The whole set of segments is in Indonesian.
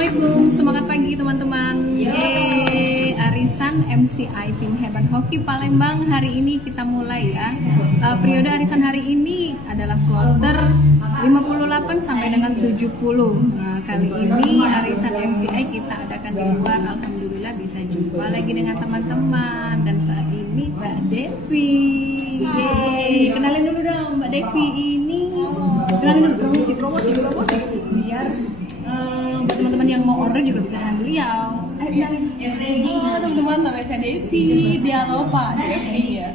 Assalamualaikum, semangat pagi teman-teman. Yeay, arisan MCI Tim Hebat Hoki Palembang. Hari ini kita mulai ya. Periode arisan hari ini adalah kloter 58 sampai dengan 70. Nah, kali ini arisan MCI kita adakan di luar. Alhamdulillah bisa jumpa lagi dengan teman-teman. Dan saat ini Mbak Devi. Yeay, kenalin dulu dong Mbak Devi ini. Kenalin dulu, promosi biar buat teman-teman yang mau order juga bisa dengan beliau. Halo teman-teman, nama saya Devi Dialopa di FB ya.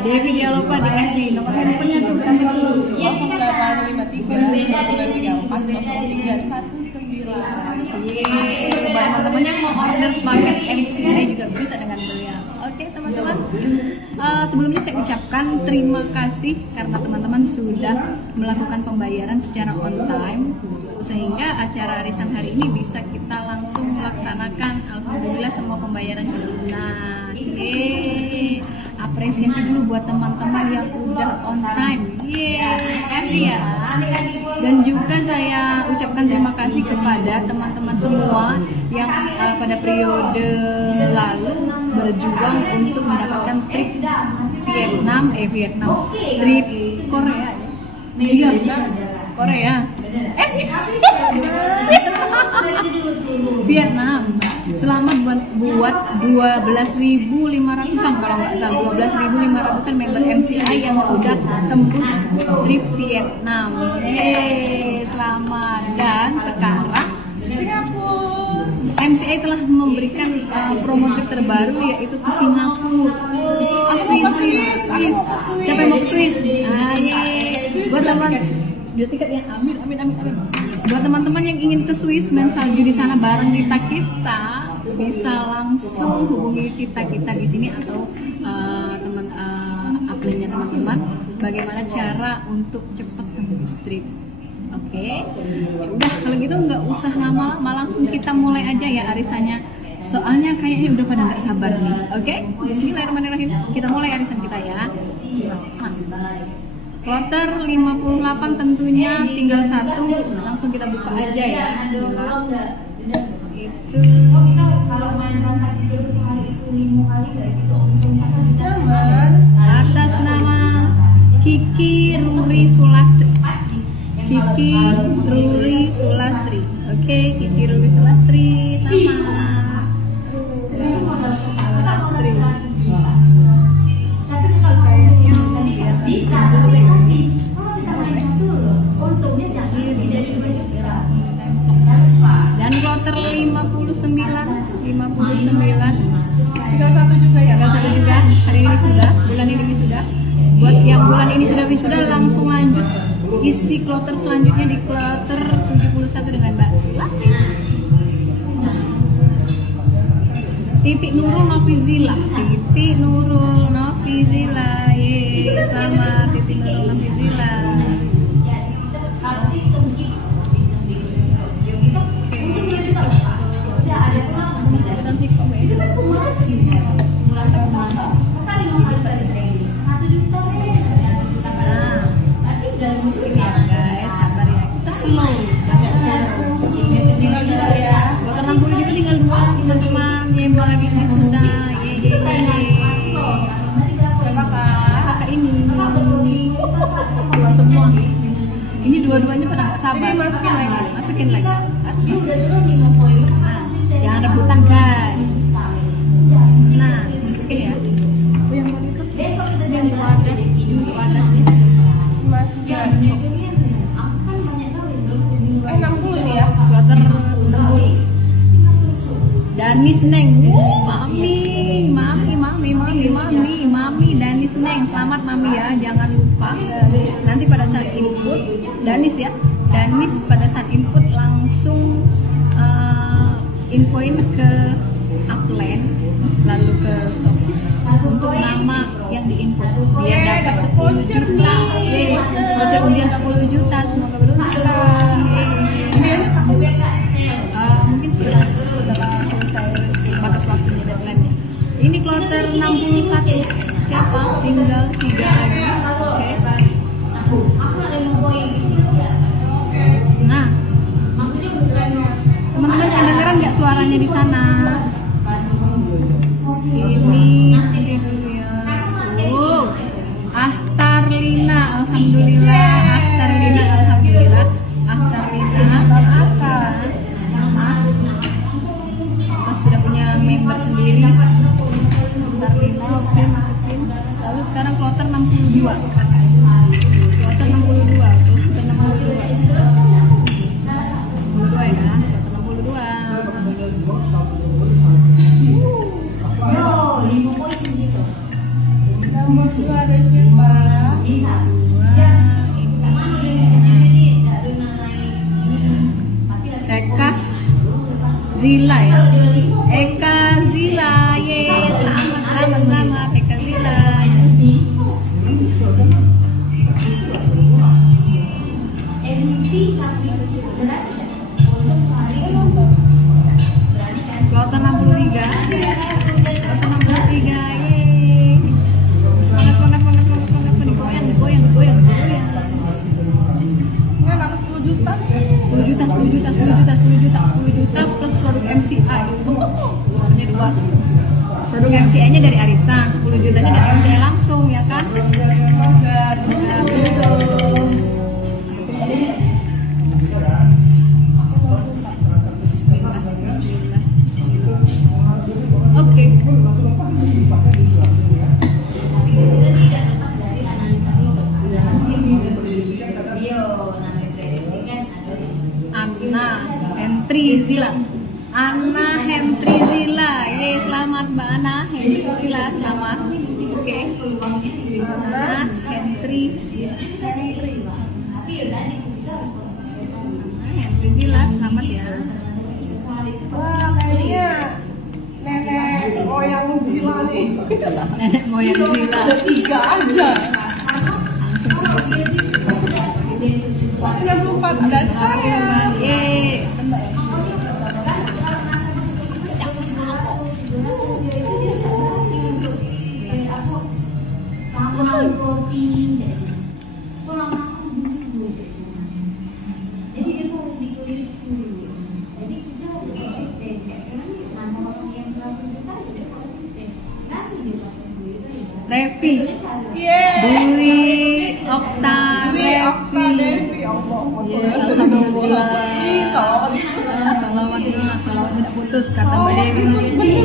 Devi Dialopa di FB. Nomor handphonenya tuh berapa tuh? 0853 939 Buat teman-teman yang mau order paket MCI juga bisa dengan beliau. Oke teman-teman, sebelumnya saya ucapkan terima kasih karena teman-teman sudah melakukan pembayaran secara on time, sehingga acara arisan hari ini bisa kita langsung melaksanakan. Alhamdulillah semua pembayaran lunas. Yeay, apresiasi dulu buat teman-teman yang udah on time. Yeay, ya. Dan juga saya ucapkan terima kasih kepada teman-teman semua yang pada periode lalu berjuang untuk mendapatkan trip trip Korea. Korea. Vietnam. Selamat buat 12.500-an kalau nggak salah, 12.500-an member MCI yang sudah tembus trip Vietnam. Selamat. Dan sekarang Singapura. MCI telah memberikan promo trip terbaru, yaitu ke Singapura. Swiss. Siapa yang mau ke Swiss? Buat teman tiket ya, amin. Buat teman-teman yang ingin ke Swiss main salju di sana bareng kita bisa langsung hubungi kita di sini atau upline-nya teman-teman bagaimana cara untuk cepat tembus trip. Oke. Udah kalau gitu nggak usah lama-lama, langsung kita mulai aja ya arisannya. Soalnya kayaknya udah pada nggak sabar nih. Oke? Bismillahirrahmanirrahim. Kita mulai arisan kita ya. Kloter 58 tentunya tinggal satu, langsung kita buka aja ya. Itu kalau main rontak itu sehari itu 5 kali kayak gitu. Atas nama Kiki Ruri Sulastri. Oke, Kiki Ruri Sulastri sama Sulastri. Tapi kalau kayaknya bisa dan kloter 59 Tinggal satu juga ya. hari ini sudah, bulan ini sudah. Buat yang bulan ini sudah wisuda langsung lanjut isi kloter selanjutnya di kloter 71 dengan Mbak Sula. Titik Nurul Novizila. Yeay, sama Titik Nurul Novizila. Tinggal 2 ya. Kloter 60 juga tinggal 2 teman-teman. Yang mau lagi wisuda. Kakak ini semua. Ini dua-duanya pada nggak sabar. Masukin lagi. Jangan rebutan guys. Nah, masukin ya. Yang mau itu yang ada. Masih 60 nih ya. Kloter 60. Danis Neng. Mami Danis Neng. Selamat Mami ya, jangan lupa. Nanti pada saat input Danis ya. Danis pada saat input langsung infoin ke upline lalu ke sosis untuk nama yang diinput biar dapat 10 juta. Voucher undian 10 juta, semoga beruntung. Mungkin sudah selesai batas waktunya deadline-nya. Ini kloter 61. Siapa? Tinggal 3 lagi. Oke. Nah, semuanya di sana. Ini dulu ya. Ahtarlina, alhamdulillah. Ahtarlina, alhamdulillah. Ahtarlina, Mas sudah punya member sendiri. Ahtarlina, oke, masukin. Lalu sekarang kloter 62. Kloter 62 ya. Kloter 62. Nomor 2 ada siapa? Eka Zila ya. Eka Zila, ye, selamat Eka Zila. Kloter 63. Kloter 63, ye. Semangat, digoyang. Ini apa 10 juta? 10 juta plus produk MCI. Harusnya 2. Produk MCI-nya dari Arisan, 10 jutanya dari MCI langsung ya kan? Enggak. Bismillah. Oke. Anna Hentri Zila, ye, selamat Mbak Anna Hentri Zila, selamat. Oke. Anna Hentri Zila, selamat ya. Wah, kayaknya nenek moyang Zila nih. Nenek moyang Zila. Ada 3 aja. Langsung ke sini. 64 ada saya. Ye. Revi, Dwi Okta Devi, alhamdulillah. Salawat tidak putus kata Mbak Devi.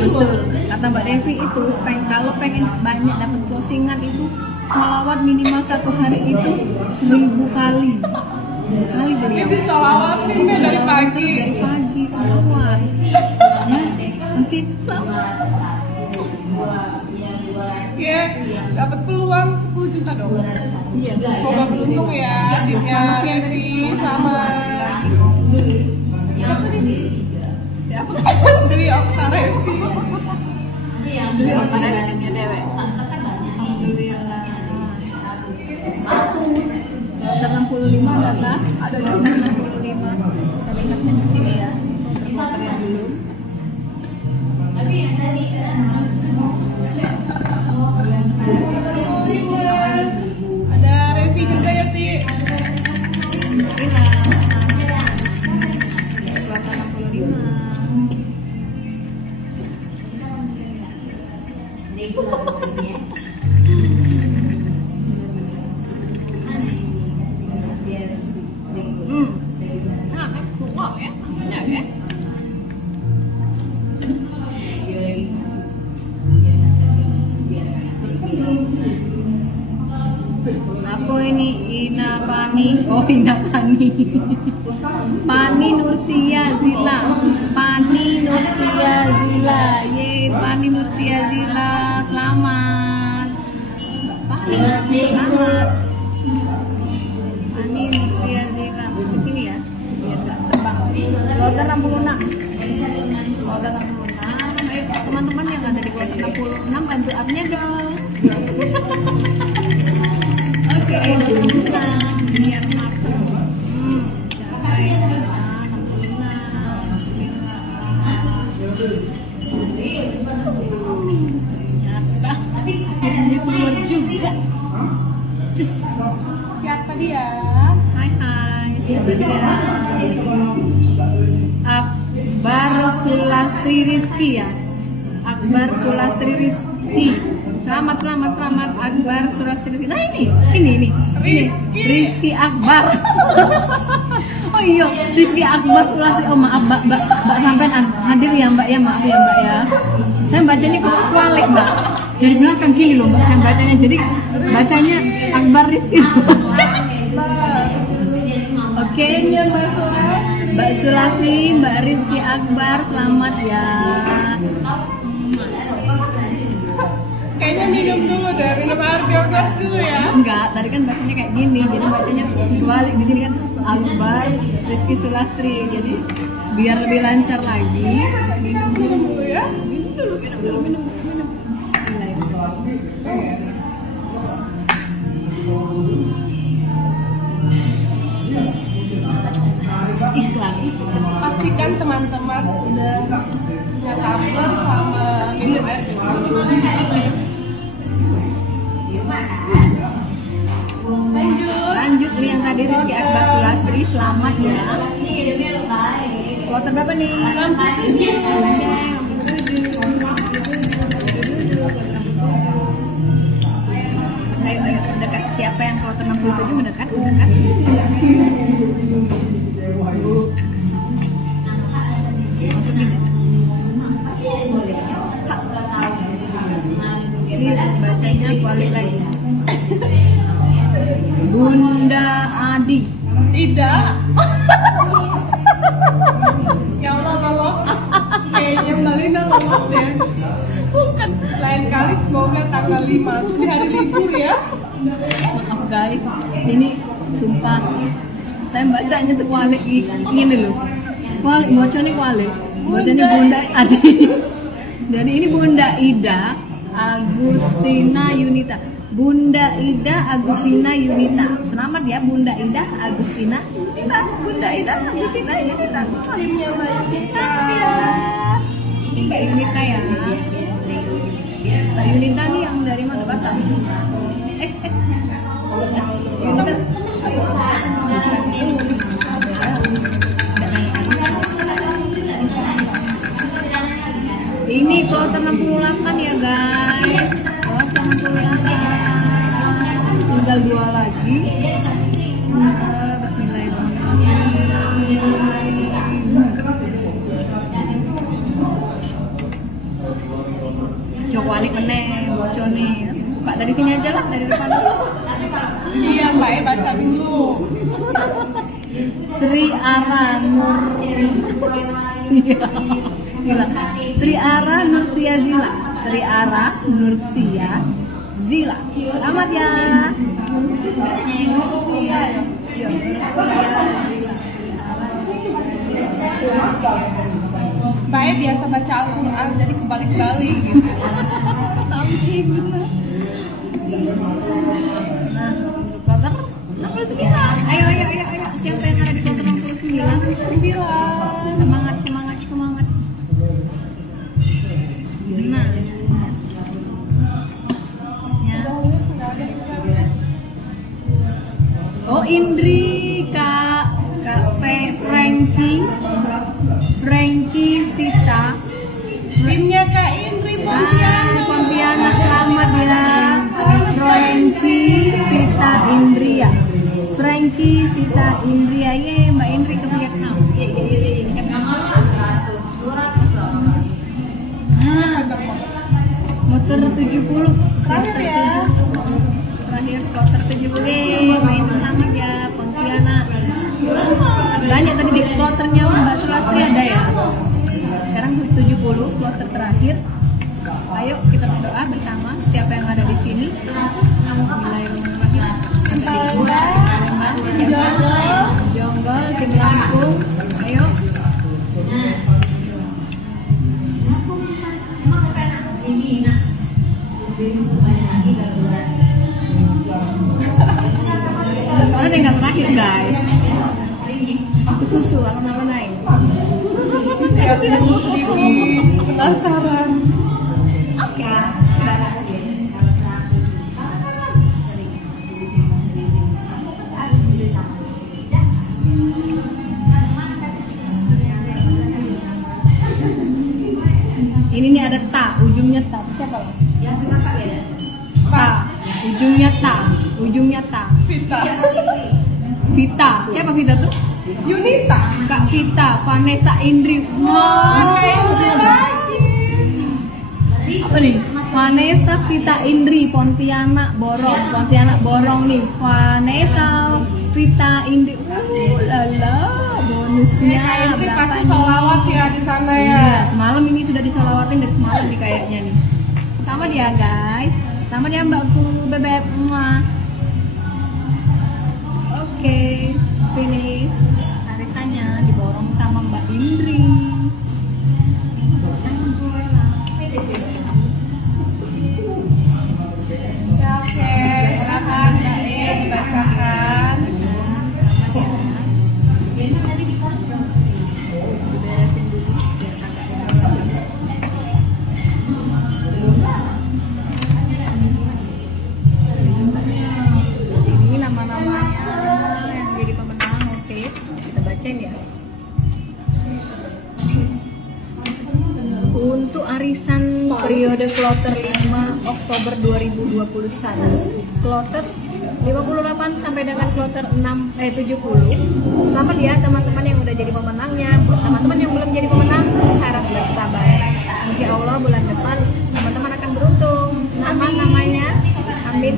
Betul, kata Mbak Devi itu kalau pengen banyak dapat closingan itu salawat minimal 1 hari itu 1000 kali. 1000 kali beliau. Ini salawat nih dari pagi. Dari pagi salawat. Nanti selamat. Oke, dapat peluang 10 juta dong. Iya, Semoga beruntung ya, timnya Devi sama siapa? Dwi Okta Revi. Dwi Okta Dewi Dewe. Alhamdulillah. 65 ada? Ada 65. Kita lihatnya di sini ya. Motornya dulu. Ada Revi juga ya, Ti. Bismillah. Kloter 65. Suka ya, banyak ya. Apa ini? Ina Pani. Oh, Ina Pani. Pani Nursia Zila. Pani Nursia Zila. Ye, Pani Nursia Zila. Selamat. Selamat. Pani Nursia Zila. Di sini ya. Biar enggak terbang. Kloter 66. Kloter 66. Ayo teman-teman yang ada di kloter 66 bantu up-nya dong. Oke, biar matang. Cabai 66. Ini keluar juga. Cus. Siapa dia? Hai. Siapa dia? Akbar Sulastri Rizky ya. Akbar Sulastri Rizky. Selamat Akbar Sulastri Rizky. Nah ini Rizky Akbar. Oh iya, Rizky Akbar Sulastri. Oh maaf Mbak sampean hadir ya Mbak ya, maaf ya Mbak ya. Saya bacanya kualik Mbak. Dari belakang kiri loh Mbak saya bacanya. Jadi bacanya Akbar Rizky Sulastri. Oke, Mbak Sulastri, Mbak Rizky Akbar, selamat ya. Kayaknya minum dulu deh, minum air biogas dulu ya. Enggak, tadi kan bacanya kayak gini, jadi bacanya balik di sini kan Akbar Rizky Sulastri. Jadi biar lebih lancar lagi, minum dulu ya. Minum dulu. Iklan. Pastikan teman-teman udah punya tumbler sama minum air dulu. Lanjut nih yang tadi Rizky Akbar Sulastri, selamat ya. Kloter berapa nih? 67. Ayo dekat. Siapa yang kloter 67 mendekat? Masuk gini. Ini bacanya kuali lagi. Bunda Adi. Tidak. Ya Allah lolok. Kayaknya Mbak Lina lolok deh. Bukan. Lain kali semoga tanggal 5 tuh di hari libur ya. Maaf guys, ini sumpah saya bacanya tuh kualik ini loh. Kualik, bacanya kualik. Bacanya Bunda Adi. Jadi ini Bunda Ida Agustina Yunita. Bunda Ida Agustina Yunita. Selamat ya Bunda Ida Agustina. Bunda Ida Agustina Yunita. Timnya Mbak Yunita. Ini Mbak Yunita ya. Mbak Yunita nih yang dari mana Batam? Ini kloter 68 ya guys. Kloter 68. Tinggal 2 lagi. Bismillahirrahmanirrahim. Cok meneh, bocor nih. Pak dari sini aja lah, dari depan dulu. Iya Mbak, baca dulu. Sri Ara Gila. Sri Ara Nursia Zila. Sri Ara Nursia Zila. Selamat ya. Mbak biasa baca Al-Quran jadi kebalik-balik gitu. Nah, kloter 69. Ayo. Siapa yang ada di kloter 69? Semangat. Nah. Ya. Oh, Indri, Kak Frankie Vita. Timnya Kak Indri Pontianak, selamat ya. Frankie Vita Indria. Frankie Vita Indria, ye Mbak Indri ke Vietnam. Ye. Motor 70 terakhir ya. Terakhir kloter 70. Main selamat ya Pontianak. Banyak tadi di kloternya Mbak Sulastri ada ya. Sekarang 70 kloter terakhir. Ayo kita berdoa bersama. Siapa yang ada di sini? Bismillahirrahmanirrahim. Jonggol, Kim Lampung. Ayo. Soalnya nggak terakhir guys. Cukup susu, apa naik? Penasaran. Oke. Ini nih ada ta, ujungnya ta. Siapa lo? Ta, ujungnya ta, ujungnya ta. Vita. Vita, siapa Vita tuh? Yunita. Kak Vita, Vanessa Indri. Apa nih? Vanessa Vita Indri, Pontianak Borong nih. Vanessa Vita Indri. Lala, bonusnya Indri berapa pasti nih? sholawat ya di sana ya. Iya, semalam ini sudah disolawatin dari semalam nih kayaknya nih. Sama dia guys, sama dia mbakku bebek. Oke, finish. Arisannya diborong sama Mbak Indri. Oke, silakan Mbak E dibacakan. Ini nama-namanya yang jadi pemenang. Oke, kita bacain ya. Untuk arisan periode kloter 5 Oktober 2021, kloter 58 sampai dengan kloter 70. Selamat ya teman-teman yang udah jadi pemenangnya. Buat teman-teman yang belum jadi pemenang, harap bersabar. Insya Allah bulan depan teman-teman akan beruntung. Nama-namanya, amin.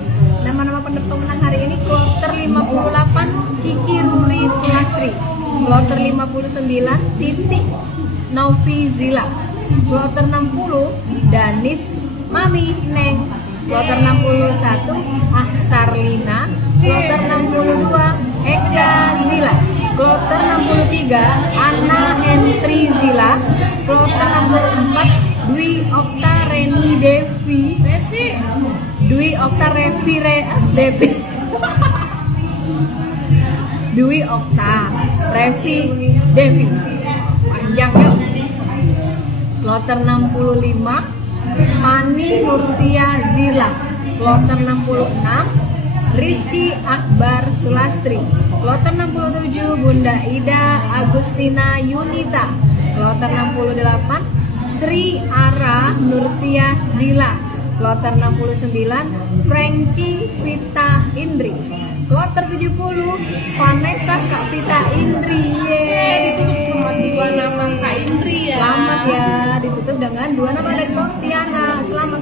Nama-nama pemenang hari ini kloter 58 Kiki Ruri Sulastri, kloter 59 Titik Novi Zila, kloter 60 Danis Mami Neng, kloter 61 Ahtarlina, kloter 62 Eka Zila, kloter 63 Anna Entri Zila, kloter 64 Dwi Okta Reni Devi, Dwi Okta Devi, Dwi Okta Revi Devi, panjang ya. Kloter 65 Fani Nursia Zila, kloter 66 Rizky Akbar Sulastri, kloter 67 Bunda Ida Agustina Yunita, kloter 68 Sri Ara Nursia Zila, kloter 69 Frankie Vita Indri, kloter 70 Vanessa Kak Vita Indri. Ditutup sama 2 nama Kak Indri ya. Selamat ya, ditutup dengan 2 nama dari Pontianak. Selamat.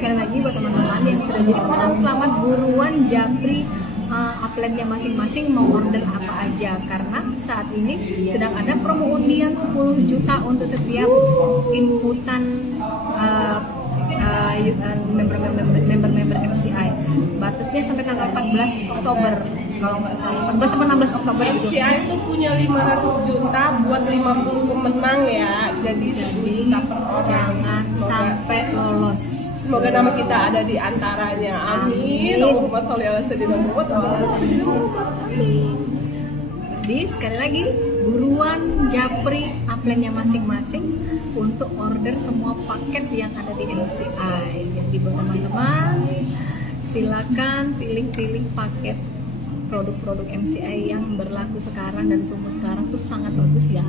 Sekali lagi buat teman-teman yang sudah jadi pemenang, selamat, buruan japri upline-nya masing-masing mau order apa aja, karena saat ini sedang ada promo undian 10 juta untuk setiap inputan member MCI. Batasnya sampai tanggal 14 Oktober kalau nggak salah, 14 sampai 16 Oktober gitu. MCI itu punya 500 juta buat 50 pemenang ya. Jadi 10 juta per orang. Jangan sampai lolos. Semoga nama kita ada di antaranya. Amin. Allahumma sholli ala sayyidina Muhammad. Jadi sekali lagi, buruan japri upline-nya masing-masing untuk order semua paket yang ada di MCI. Jadi buat teman-teman, silakan pilih-pilih paket produk-produk MCI yang berlaku sekarang dan promo sekarang tuh sangat bagus ya.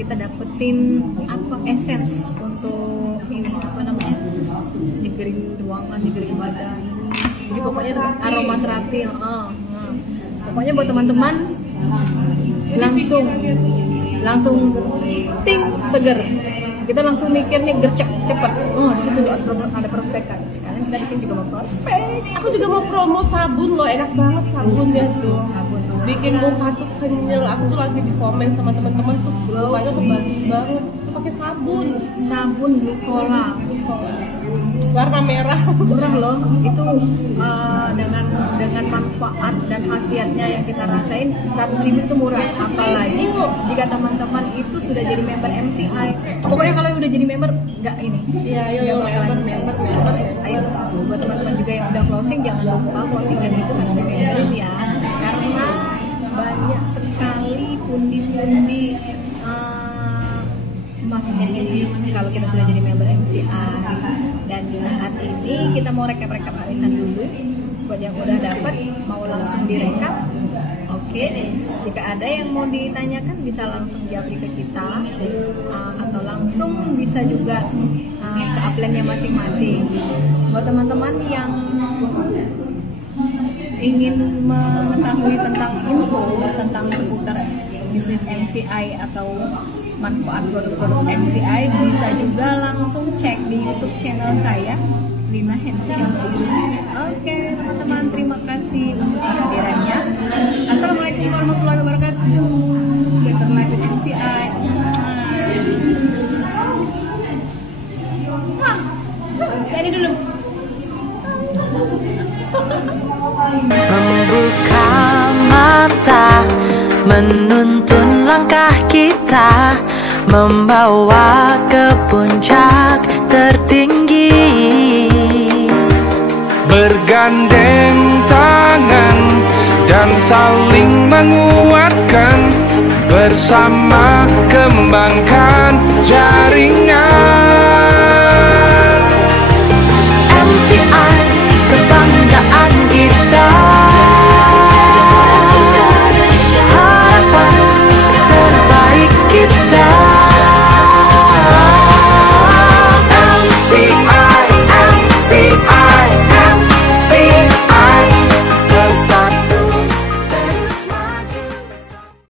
Kita dapetin essence untuk ini apa namanya, nyegerin ruangan, nyegerin badan. Jadi pokoknya aromaterapi. Pokoknya buat teman-teman langsung ting seger. Kita langsung mikir nih gercep cepet. Di situ ada prospekan. Sekarang kita di sini juga mau prospek. Aku juga mau promo sabun loh, enak banget sabunnya tuh. Sabun tuh. Bikin muka tuh kenyal. Aku tuh lagi di komen sama teman-teman tuh, mukanya tuh bagus banget. Tuh pakai sabun glukola. Warna merah. Murah loh. Itu dengan manfaat dan khasiatnya yang kita rasain 100.000 itu murah. Apalagi jika teman-teman itu sudah jadi member MCI. Pokoknya kalau udah jadi member nggak ini. Iya, member. Ayo buat teman-teman juga yang udah closing, jangan lupa closingan itu harus didengerin ya, karena banyak sekali pundi-pundi emasnya ini kalau kita sudah jadi member MCI. Dan saat ini kita mau rekap arisan dulu. Buat yang udah dapat mau langsung direkap, oke. Oke, jika ada yang mau ditanyakan bisa langsung japri ke kita, atau langsung bisa juga ke upline-nya masing-masing. Buat teman-teman yang ingin mengetahui tentang info tentang seputar bisnis MCI atau manfaat produk-produk MCI, bisa juga langsung cek di YouTube channel saya, Lina Henry MC. Oke teman-teman, terima kasih untuk kehadirannya. Assalamualaikum warahmatullahi wabarakatuh. Better Life with MCI. Jadi dulu. Membuka mata, menuntun langkah kita, membawa ke puncak tertinggi. Bergandeng tangan dan saling menguatkan, bersama kembangkan jaringan.